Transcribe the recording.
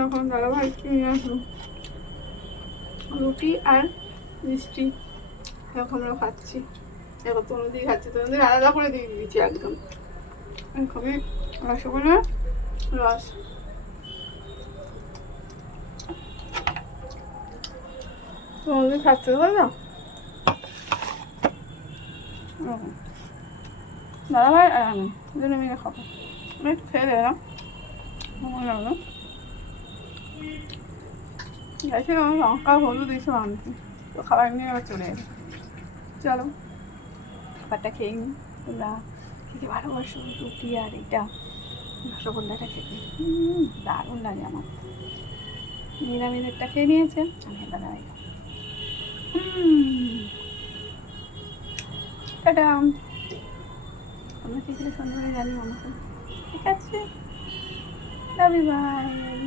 এখন দাদাভাই নিয়ে আসলো রুটি আর মিষ্টি। এখন আমরা খাচ্ছি। এবার তনুদি খাচ্ছে, তনুদি আলাদা করে দিয়ে দিয়েছি একদম। খুবই রসগোল্লা রস। তনুদি খাচ্ছে তাই না? দাদাভাই আর আমি দুজনে মিলে খাবো। আমি একটু খেয়ে দিলাম, ভালো লাগলো। গেছিলাম লঙ্কা হলুদ এইসব আনতে, তো খাবার নিয়ে আবার চলে এলো। চলো খাবারটা খেয়ে নিই। তোমরা খেতে ভালোবাসো রুটি আর এটা রসগোল্লাটা খেতে দারুণ লাগে আমার। নিরামিষেরটা খেয়ে নিয়েছে, আমি দাদা টাটা। আমরা খেতে সন্ধ্যাবেলা জানি আমাকে। ঠিক আছে, লাভ ইউ, বাই।